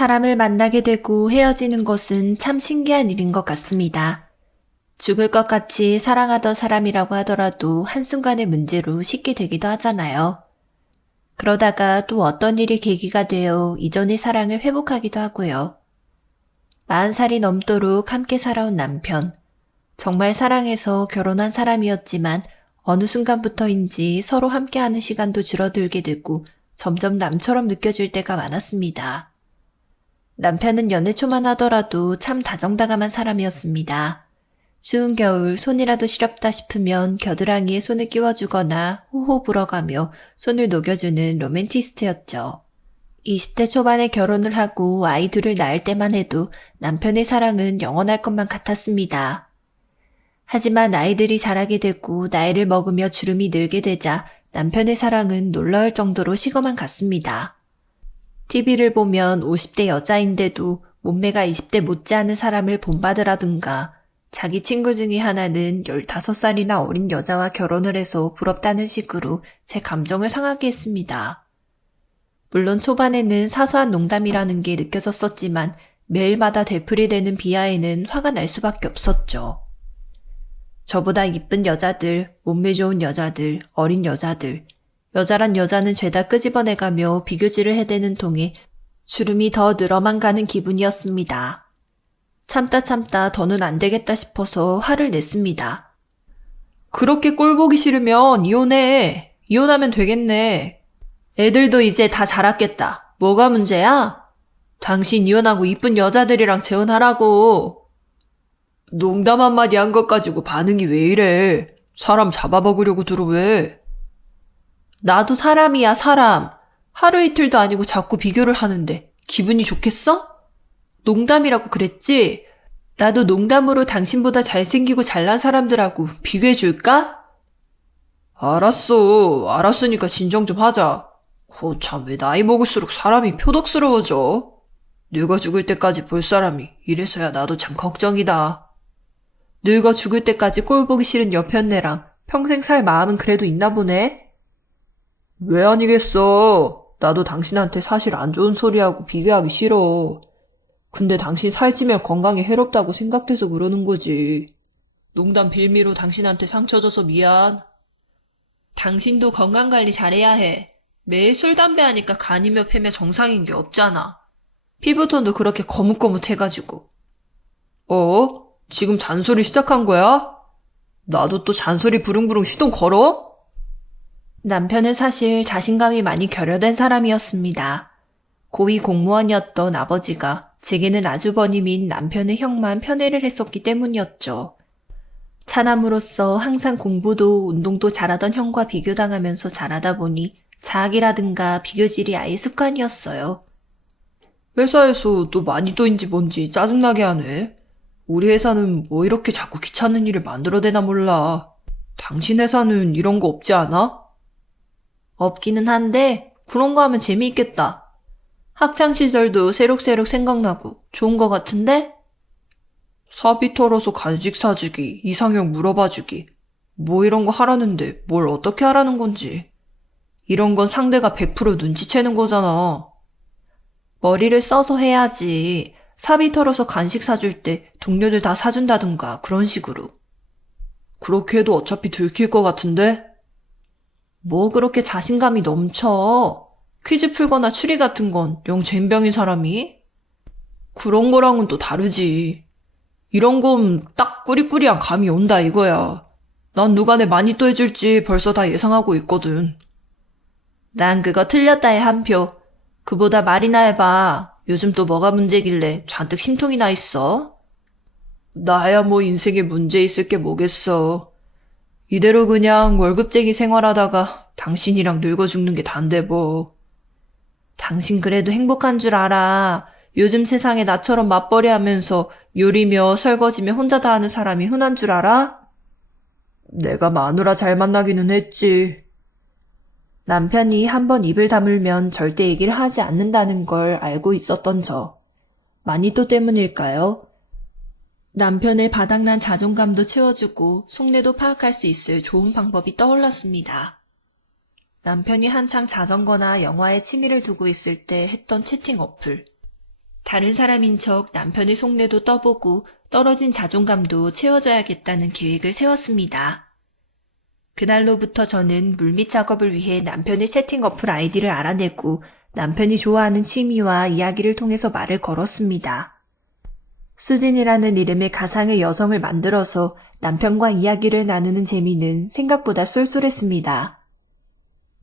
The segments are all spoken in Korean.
사람을 만나게 되고 헤어지는 것은 참 신기한 일인 것 같습니다. 죽을 것 같이 사랑하던 사람이라고 하더라도 한순간의 문제로 쉽게 되기도 하잖아요. 그러다가 또 어떤 일이 계기가 되어 이전의 사랑을 회복하기도 하고요. 40살이 넘도록 함께 살아온 남편. 정말 사랑해서 결혼한 사람이었지만 어느 순간부터인지 서로 함께하는 시간도 줄어들게 되고 점점 남처럼 느껴질 때가 많았습니다. 남편은 연애 초만 하더라도 참 다정다감한 사람이었습니다. 추운 겨울 손이라도 시렵다 싶으면 겨드랑이에 손을 끼워주거나 호호 불어가며 손을 녹여주는 로맨티스트였죠. 20대 초반에 결혼을 하고 아이들을 낳을 때만 해도 남편의 사랑은 영원할 것만 같았습니다. 하지만 아이들이 자라게 되고 나이를 먹으며 주름이 늘게 되자 남편의 사랑은 놀라울 정도로 식어만 갔습니다. TV를 보면 50대 여자인데도 몸매가 20대 못지않은 사람을 본받으라든가 자기 친구 중에 하나는 15살이나 어린 여자와 결혼을 해서 부럽다는 식으로 제 감정을 상하게 했습니다. 물론 초반에는 사소한 농담이라는 게 느껴졌었지만 매일마다 되풀이되는 비하에는 화가 날 수밖에 없었죠. 저보다 이쁜 여자들, 몸매 좋은 여자들, 어린 여자들, 여자란 여자는 죄다 끄집어내가며 비교질을 해대는 통에 주름이 더 늘어만 가는 기분이었습니다. 참다 더는 안 되겠다 싶어서 화를 냈습니다. 그렇게 꼴 보기 싫으면 이혼해. 이혼하면 되겠네. 애들도 이제 다 자랐겠다. 뭐가 문제야? 당신 이혼하고 이쁜 여자들이랑 재혼하라고. 농담 한마디 한 것 가지고 반응이 왜 이래? 사람 잡아먹으려고 들어 왜? 나도 사람이야 사람. 하루 이틀도 아니고 자꾸 비교를 하는데 기분이 좋겠어? 농담이라고 그랬지? 나도 농담으로 당신보다 잘생기고 잘난 사람들하고 비교해줄까? 알았으니까 진정 좀 하자. 참 왜 나이 먹을수록 사람이 표독스러워져? 늙어 죽을 때까지 볼 사람이 이래서야 나도 참 걱정이다. 늙어 죽을 때까지 꼴 보기 싫은 여편네랑 평생 살 마음은 그래도 있나 보네? 왜 아니겠어. 나도 당신한테 사실 안 좋은 소리하고 비교하기 싫어. 근데 당신 살찌면 건강에 해롭다고 생각돼서 그러는 거지. 농담 빌미로 당신한테 상처 줘서 미안. 당신도 건강관리 잘해야 해. 매일 술, 담배 하니까 간이며 폐며 정상인 게 없잖아. 피부톤도 그렇게 거뭇거뭇해가지고. 지금 잔소리 시작한 거야? 나도 또 잔소리 부릉부릉 시동 걸어? 남편은 사실 자신감이 많이 결여된 사람이었습니다. 고위 공무원이었던 아버지가 제게는 아주버님인 남편의 형만 편애를 했었기 때문이었죠. 차남으로서 항상 공부도 운동도 잘하던 형과 비교당하면서 자라다 보니 자학이라든가 비교질이 아예 습관이었어요. 회사에서 또 마니또인지 뭔지 짜증나게 하네. 우리 회사는 뭐 이렇게 자꾸 귀찮은 일을 만들어대나 몰라. 당신 회사는 이런 거 없지 않아? 없기는 한데 그런 거 하면 재미있겠다. 학창시절도 새록새록 생각나고 좋은 거 같은데? 사비 털어서 간식 사주기, 이상형 물어봐주기. 뭐 이런 거 하라는데 뭘 어떻게 하라는 건지. 이런 건 상대가 100% 눈치채는 거잖아. 머리를 써서 해야지. 사비 털어서 간식 사줄 때 동료들 다 사준다든가 그런 식으로. 그렇게 해도 어차피 들킬 것 같은데? 뭐 그렇게 자신감이 넘쳐. 퀴즈 풀거나 추리 같은 건 영 젬병인 사람이? 그런 거랑은 또 다르지. 이런 건 딱 꾸리꾸리한 감이 온다 이거야. 난 누가 내 마니또 해줄지 벌써 다 예상하고 있거든. 난 그거 틀렸다에 한 표. 그보다 말이나 해봐. 요즘 또 뭐가 문제길래 잔뜩 심통이 나 있어? 나야 뭐 인생에 문제 있을 게 뭐겠어. 이대로 그냥 월급쟁이 생활하다가 당신이랑 늙어 죽는 게 단데 뭐. 당신 그래도 행복한 줄 알아. 요즘 세상에 나처럼 맞벌이 하면서 요리며 설거지며 혼자 다 하는 사람이 흔한 줄 알아? 내가 마누라 잘 만나기는 했지. 남편이 한번 입을 다물면 절대 얘기를 하지 않는다는 걸 알고 있었던 저. 마니또 때문일까요? 남편의 바닥난 자존감도 채워주고 속내도 파악할 수 있을 좋은 방법이 떠올랐습니다. 남편이 한창 자전거나 영화에 취미를 두고 있을 때 했던 채팅 어플. 다른 사람인 척 남편의 속내도 떠보고 떨어진 자존감도 채워줘야겠다는 계획을 세웠습니다. 그날로부터 저는 물밑 작업을 위해 남편의 채팅 어플 아이디를 알아내고 남편이 좋아하는 취미와 이야기를 통해서 말을 걸었습니다. 수진이라는 이름의 가상의 여성을 만들어서 남편과 이야기를 나누는 재미는 생각보다 쏠쏠했습니다.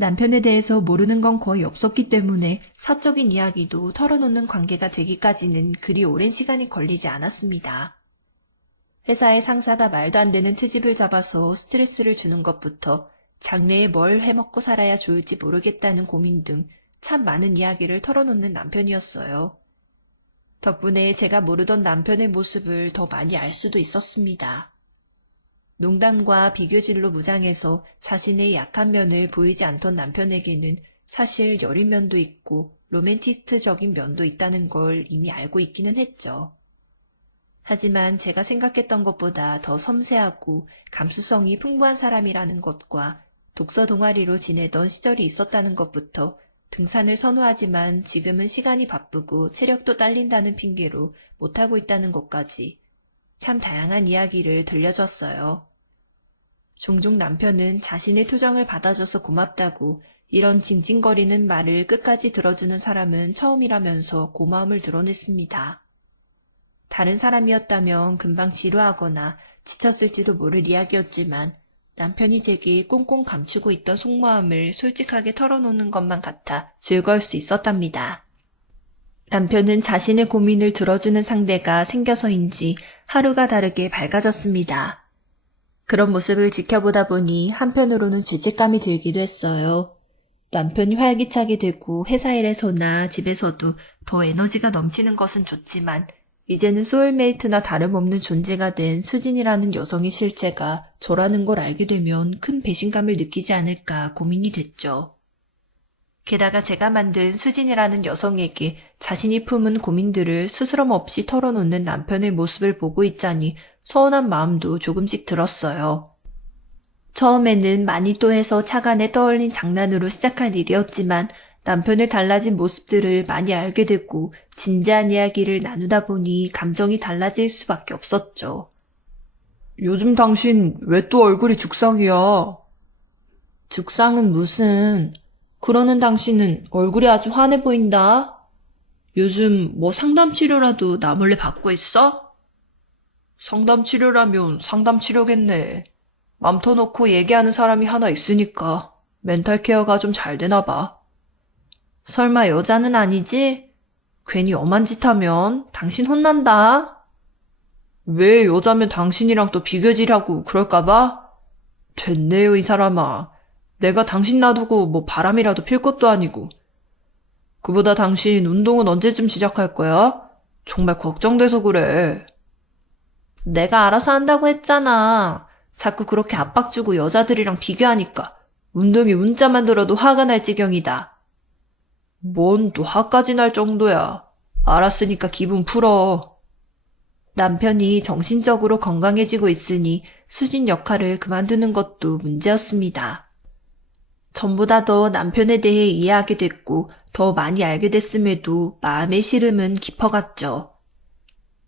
남편에 대해서 모르는 건 거의 없었기 때문에 사적인 이야기도 털어놓는 관계가 되기까지는 그리 오랜 시간이 걸리지 않았습니다. 회사의 상사가 말도 안 되는 트집을 잡아서 스트레스를 주는 것부터 장래에 뭘 해먹고 살아야 좋을지 모르겠다는 고민 등 참 많은 이야기를 털어놓는 남편이었어요. 덕분에 제가 모르던 남편의 모습을 더 많이 알 수도 있었습니다. 농담과 비교질로 무장해서 자신의 약한 면을 보이지 않던 남편에게는 사실 여린 면도 있고 로맨티스트적인 면도 있다는 걸 이미 알고 있기는 했죠. 하지만 제가 생각했던 것보다 더 섬세하고 감수성이 풍부한 사람이라는 것과 독서 동아리로 지내던 시절이 있었다는 것부터 등산을 선호하지만 지금은 시간이 바쁘고 체력도 딸린다는 핑계로 못하고 있다는 것까지 참 다양한 이야기를 들려줬어요. 종종 남편은 자신의 투정을 받아줘서 고맙다고 이런 징징거리는 말을 끝까지 들어주는 사람은 처음이라면서 고마움을 드러냈습니다. 다른 사람이었다면 금방 지루하거나 지쳤을지도 모를 이야기였지만 남편이 제게 꽁꽁 감추고 있던 속마음을 솔직하게 털어놓는 것만 같아 즐거울 수 있었답니다. 남편은 자신의 고민을 들어주는 상대가 생겨서인지 하루가 다르게 밝아졌습니다. 그런 모습을 지켜보다 보니 한편으로는 죄책감이 들기도 했어요. 남편이 활기차게 되고 회사 일에서나 집에서도 더 에너지가 넘치는 것은 좋지만 이제는 소울메이트나 다름없는 존재가 된 수진이라는 여성의 실체가 저라는 걸 알게 되면 큰 배신감을 느끼지 않을까 고민이 됐죠. 게다가 제가 만든 수진이라는 여성에게 자신이 품은 고민들을 스스럼 없이 털어놓는 남편의 모습을 보고 있자니 서운한 마음도 조금씩 들었어요. 처음에는 마니또에서 차간에 떠올린 장난으로 시작한 일이었지만 남편의 달라진 모습들을 많이 알게 됐고 진지한 이야기를 나누다 보니 감정이 달라질 수밖에 없었죠. 요즘 당신 왜 또 얼굴이 죽상이야? 죽상은 무슨... 그러는 당신은 얼굴이 아주 환해 보인다. 요즘 뭐 상담 치료라도 나 몰래 받고 있어? 상담 치료라면 상담 치료겠네. 맘 터놓고 얘기하는 사람이 하나 있으니까 멘탈 케어가 좀 잘 되나 봐. 설마 여자는 아니지? 괜히 엄한 짓 하면 당신 혼난다. 왜 여자면 당신이랑 또 비교질하고 그럴까 봐? 됐네요, 이 사람아. 내가 당신 놔두고 뭐 바람이라도 필 것도 아니고. 그보다 당신 운동은 언제쯤 시작할 거야? 정말 걱정돼서 그래. 내가 알아서 한다고 했잖아. 자꾸 그렇게 압박 주고 여자들이랑 비교하니까 운동이 운자만 들어도 화가 날 지경이다. 뭔 또 화까지 날 정도야. 알았으니까 기분 풀어. 남편이 정신적으로 건강해지고 있으니 수진 역할을 그만두는 것도 문제였습니다. 전보다 더 남편에 대해 이해하게 됐고 더 많이 알게 됐음에도 마음의 시름은 깊어갔죠.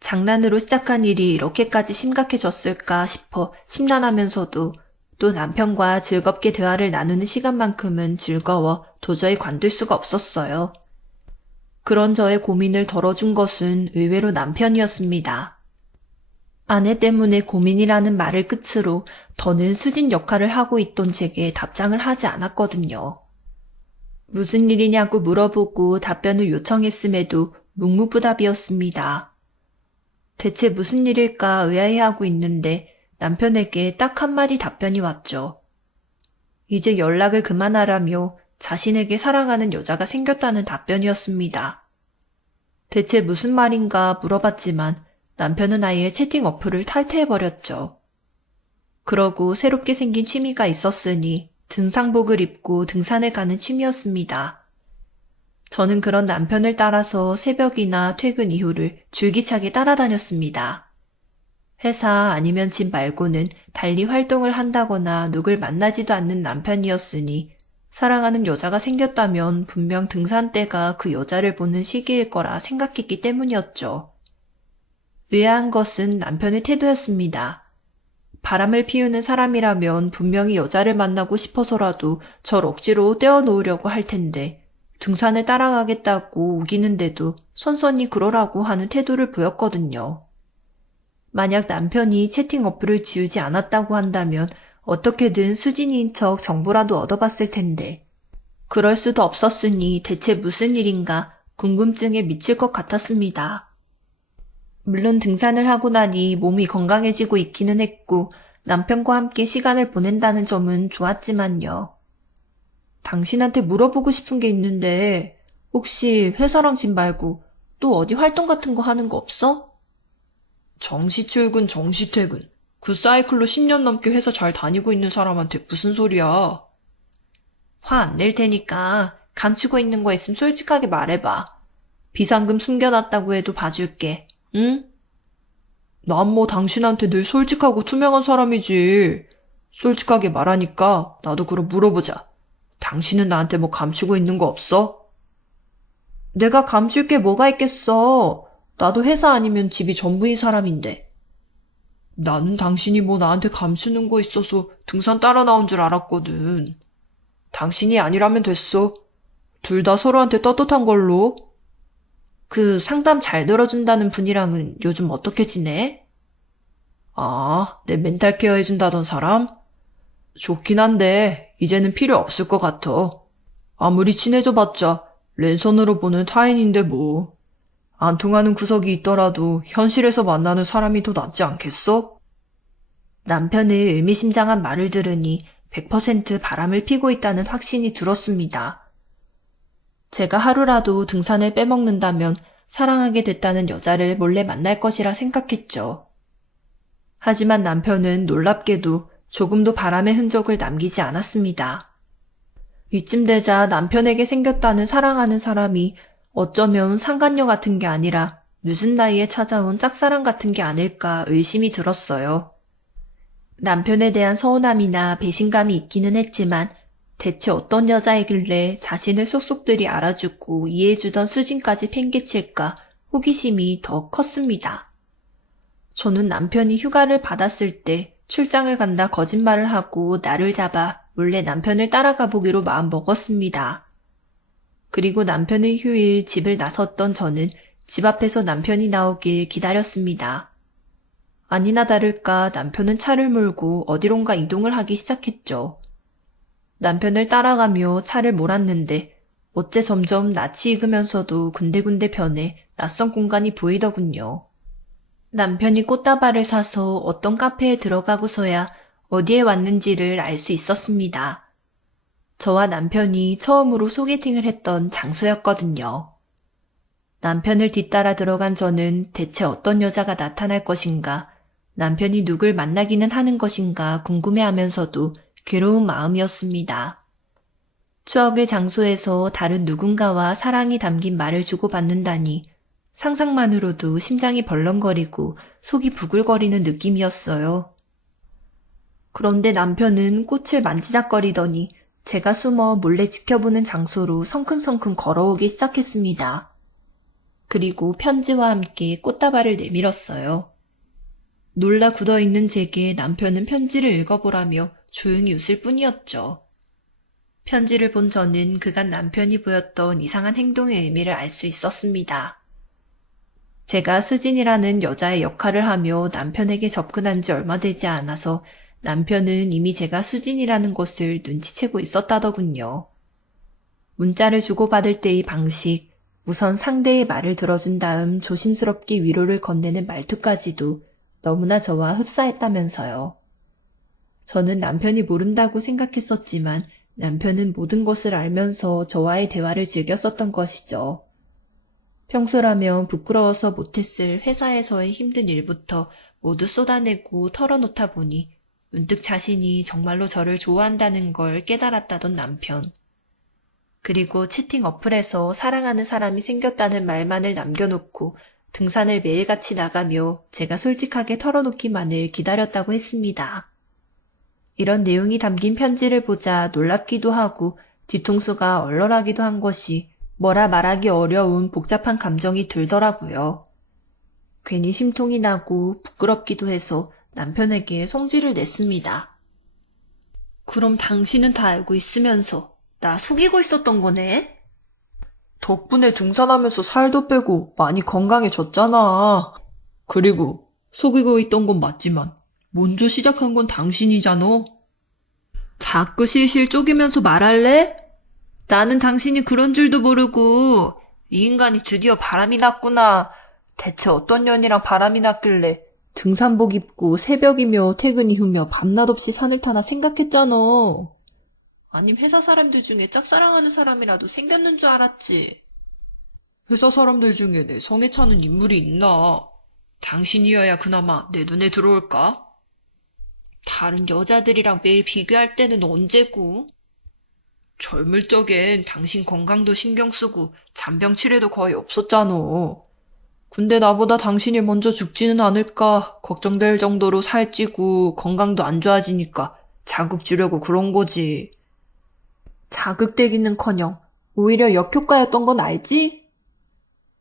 장난으로 시작한 일이 이렇게까지 심각해졌을까 싶어 심란하면서도 또 남편과 즐겁게 대화를 나누는 시간만큼은 즐거워 도저히 관둘 수가 없었어요. 그런 저의 고민을 덜어준 것은 의외로 남편이었습니다. 아내 때문에 고민이라는 말을 끝으로 더는 수진 역할을 하고 있던 제게 답장을 하지 않았거든요. 무슨 일이냐고 물어보고 답변을 요청했음에도 묵묵부답이었습니다. 대체 무슨 일일까 의아해하고 있는데 남편에게 딱 한마디 답변이 왔죠. 이제 연락을 그만하라며 자신에게 사랑하는 여자가 생겼다는 답변이었습니다. 대체 무슨 말인가 물어봤지만 남편은 아예 채팅 어플을 탈퇴해버렸죠. 그러고 새롭게 생긴 취미가 있었으니 등산복을 입고 등산을 가는 취미였습니다. 저는 그런 남편을 따라서 새벽이나 퇴근 이후를 줄기차게 따라다녔습니다. 회사 아니면 집 말고는 달리 활동을 한다거나 누굴 만나지도 않는 남편이었으니 사랑하는 여자가 생겼다면 분명 등산 때가 그 여자를 보는 시기일 거라 생각했기 때문이었죠. 의아한 것은 남편의 태도였습니다. 바람을 피우는 사람이라면 분명히 여자를 만나고 싶어서라도 절 억지로 떼어놓으려고 할 텐데 등산을 따라가겠다고 우기는데도 선선히 그러라고 하는 태도를 보였거든요. 만약 남편이 채팅 어플을 지우지 않았다고 한다면 어떻게든 수진이인 척 정보라도 얻어봤을 텐데 그럴 수도 없었으니 대체 무슨 일인가 궁금증에 미칠 것 같았습니다. 물론 등산을 하고 나니 몸이 건강해지고 있기는 했고 남편과 함께 시간을 보낸다는 점은 좋았지만요. 당신한테 물어보고 싶은 게 있는데 혹시 회사랑 집 말고 또 어디 활동 같은 거 하는 거 없어? 정시 출근, 정시 퇴근. 그 사이클로 10년 넘게 회사 잘 다니고 있는 사람한테 무슨 소리야? 화 안 낼 테니까 감추고 있는 거 있으면 솔직하게 말해봐. 비상금 숨겨놨다고 해도 봐줄게. 응? 난 뭐 당신한테 늘 솔직하고 투명한 사람이지. 솔직하게 말하니까 나도 그럼 물어보자. 당신은 나한테 뭐 감추고 있는 거 없어? 내가 감출 게 뭐가 있겠어. 나도 회사 아니면 집이 전부인 사람인데. 나는 당신이 뭐 나한테 감추는 거 있어서 등산 따라 나온 줄 알았거든. 당신이 아니라면 됐어. 둘 다 서로한테 떳떳한 걸로. 그 상담 잘 들어준다는 분이랑은 요즘 어떻게 지내? 아, 내 멘탈 케어 해준다던 사람? 좋긴 한데 이제는 필요 없을 것 같아. 아무리 친해져봤자 랜선으로 보는 타인인데 뭐. 안 통하는 구석이 있더라도 현실에서 만나는 사람이 더 낫지 않겠어? 남편의 의미심장한 말을 들으니 100% 바람을 피고 있다는 확신이 들었습니다. 제가 하루라도 등산을 빼먹는다면 사랑하게 됐다는 여자를 몰래 만날 것이라 생각했죠. 하지만 남편은 놀랍게도 조금도 바람의 흔적을 남기지 않았습니다. 이쯤 되자 남편에게 생겼다는 사랑하는 사람이 어쩌면 상간녀 같은 게 아니라 늦은 나이에 찾아온 짝사랑 같은 게 아닐까 의심이 들었어요. 남편에 대한 서운함이나 배신감이 있기는 했지만 대체 어떤 여자이길래 자신을 속속들이 알아주고 이해해주던 수진까지 팽개칠까 호기심이 더 컸습니다. 저는 남편이 휴가를 받았을 때 출장을 간다 거짓말을 하고 나를 잡아 몰래 남편을 따라가 보기로 마음 먹었습니다. 그리고 남편의 휴일 집을 나섰던 저는 집 앞에서 남편이 나오길 기다렸습니다. 아니나 다를까 남편은 차를 몰고 어디론가 이동을 하기 시작했죠. 남편을 따라가며 차를 몰았는데 어째 점점 낯이 익으면서도 군데군데 변해 낯선 공간이 보이더군요. 남편이 꽃다발을 사서 어떤 카페에 들어가고서야 어디에 왔는지를 알 수 있었습니다. 저와 남편이 처음으로 소개팅을 했던 장소였거든요. 남편을 뒤따라 들어간 저는 대체 어떤 여자가 나타날 것인가, 남편이 누굴 만나기는 하는 것인가 궁금해하면서도 괴로운 마음이었습니다. 추억의 장소에서 다른 누군가와 사랑이 담긴 말을 주고받는다니 상상만으로도 심장이 벌렁거리고 속이 부글거리는 느낌이었어요. 그런데 남편은 꽃을 만지작거리더니 제가 숨어 몰래 지켜보는 장소로 성큼성큼 걸어오기 시작했습니다. 그리고 편지와 함께 꽃다발을 내밀었어요. 놀라 굳어있는 제게 남편은 편지를 읽어보라며 조용히 웃을 뿐이었죠. 편지를 본 저는 그간 남편이 보였던 이상한 행동의 의미를 알 수 있었습니다. 제가 수진이라는 여자의 역할을 하며 남편에게 접근한 지 얼마 되지 않아서 남편은 이미 제가 수진이라는 것을 눈치채고 있었다더군요. 문자를 주고받을 때의 방식, 우선 상대의 말을 들어준 다음 조심스럽게 위로를 건네는 말투까지도 너무나 저와 흡사했다면서요. 저는 남편이 모른다고 생각했었지만 남편은 모든 것을 알면서 저와의 대화를 즐겼었던 것이죠. 평소라면 부끄러워서 못했을 회사에서의 힘든 일부터 모두 쏟아내고 털어놓다 보니 문득 자신이 정말로 저를 좋아한다는 걸 깨달았다던 남편. 그리고 채팅 어플에서 사랑하는 사람이 생겼다는 말만을 남겨놓고 등산을 매일같이 나가며 제가 솔직하게 털어놓기만을 기다렸다고 했습니다. 이런 내용이 담긴 편지를 보자 놀랍기도 하고 뒤통수가 얼얼하기도 한 것이 뭐라 말하기 어려운 복잡한 감정이 들더라고요. 괜히 심통이 나고 부끄럽기도 해서 남편에게 성질을 냈습니다. 그럼 당신은 다 알고 있으면서 나 속이고 있었던 거네? 덕분에 등산하면서 살도 빼고 많이 건강해졌잖아. 그리고 속이고 있던 건 맞지만 먼저 시작한 건 당신이잖아. 자꾸 실실 쪼개면서 말할래? 나는 당신이 그런 줄도 모르고 이 인간이 드디어 바람이 났구나. 대체 어떤 년이랑 바람이 났길래 등산복 입고 새벽이며 퇴근 이후며 밤낮 없이 산을 타나 생각했잖아. 아님 회사 사람들 중에 짝사랑하는 사람이라도 생겼는 줄 알았지. 회사 사람들 중에 내 성에 차는 인물이 있나? 당신이어야 그나마 내 눈에 들어올까? 다른 여자들이랑 매일 비교할 때는 언제고? 젊을 적엔 당신 건강도 신경 쓰고 잔병 치레도 거의 없었잖아. 근데 나보다 당신이 먼저 죽지는 않을까 걱정될 정도로 살찌고 건강도 안 좋아지니까 자극 주려고 그런 거지. 자극되기는커녕 오히려 역효과였던 건 알지?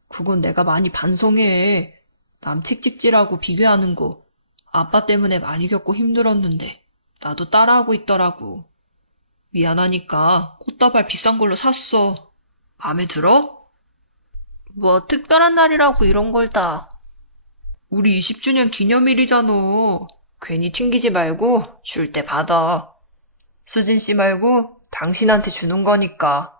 그건 내가 많이 반성해. 남 책찍질하고 비교하는 거 아빠 때문에 많이 겪고 힘들었는데 나도 따라하고 있더라고. 미안하니까 꽃다발 비싼 걸로 샀어. 마음에 들어? 뭐 특별한 날이라고 이런 걸 다. 우리 20주년 기념일이잖아. 괜히 튕기지 말고 줄 때 받아. 수진 씨 말고 당신한테 주는 거니까.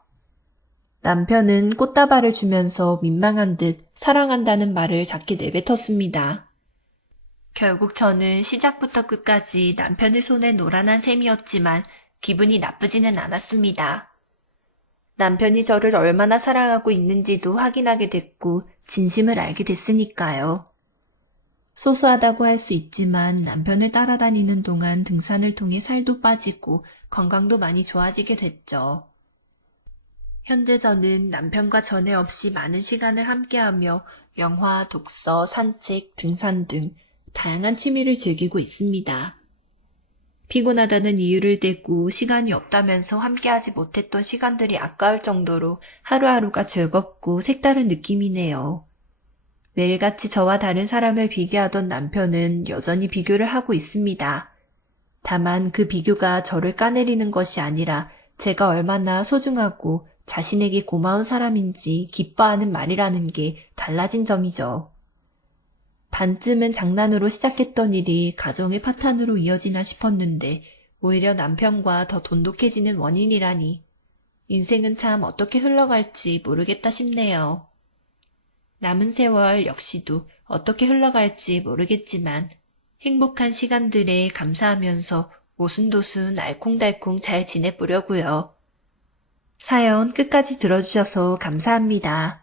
남편은 꽃다발을 주면서 민망한 듯 사랑한다는 말을 작게 내뱉었습니다. 결국 저는 시작부터 끝까지 남편의 손에 노란한 셈이었지만 기분이 나쁘지는 않았습니다. 남편이 저를 얼마나 사랑하고 있는지도 확인하게 됐고 진심을 알게 됐으니까요. 소소하다고 할 수 있지만 남편을 따라다니는 동안 등산을 통해 살도 빠지고 건강도 많이 좋아지게 됐죠. 현재 저는 남편과 전에 없이 많은 시간을 함께하며 영화, 독서, 산책, 등산 등 다양한 취미를 즐기고 있습니다. 피곤하다는 이유를 대고 시간이 없다면서 함께하지 못했던 시간들이 아까울 정도로 하루하루가 즐겁고 색다른 느낌이네요. 매일같이 저와 다른 사람을 비교하던 남편은 여전히 비교를 하고 있습니다. 다만 그 비교가 저를 까내리는 것이 아니라 제가 얼마나 소중하고 자신에게 고마운 사람인지 기뻐하는 말이라는 게 달라진 점이죠. 반쯤은 장난으로 시작했던 일이 가정의 파탄으로 이어지나 싶었는데 오히려 남편과 더 돈독해지는 원인이라니. 인생은 참 어떻게 흘러갈지 모르겠다 싶네요. 남은 세월 역시도 어떻게 흘러갈지 모르겠지만 행복한 시간들에 감사하면서 오순도순 알콩달콩 잘 지내보려고요. 사연 끝까지 들어주셔서 감사합니다.